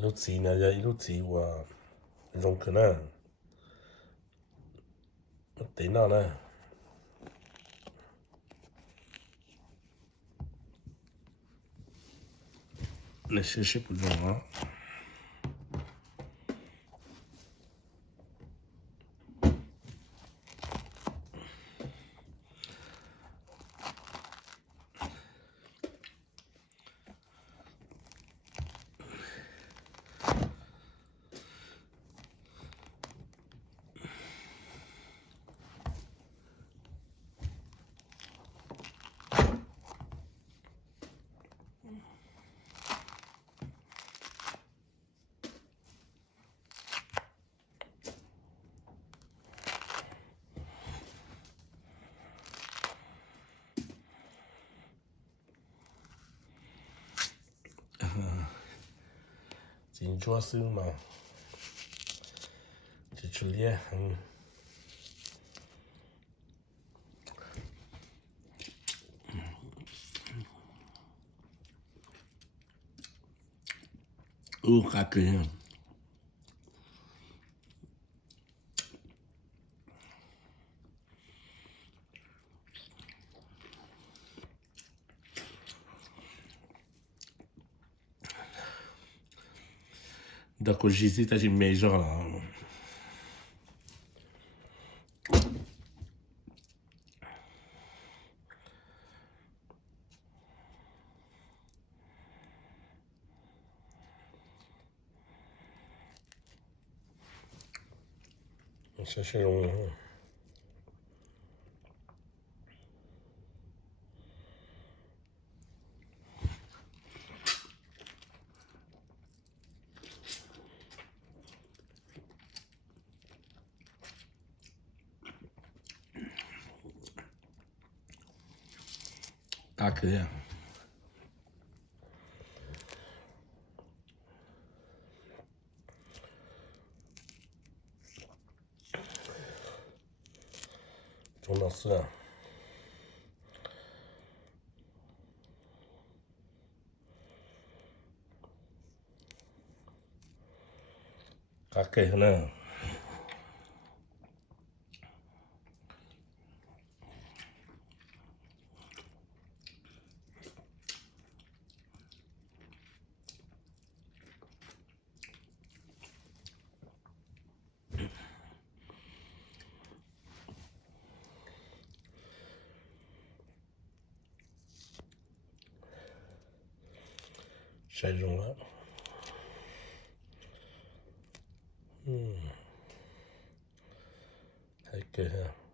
路子呢就一路子我用可能电脑呢，那些不用啊。真抓手嘛，就去练，卡根，da cogizita de meijo lá. Isso é um caca, 좀 넣었어. 가까이 하나. 잘 좀 가. 할게 해.